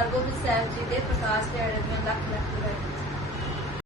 largou o bicep de dentro para a pernas e andar com a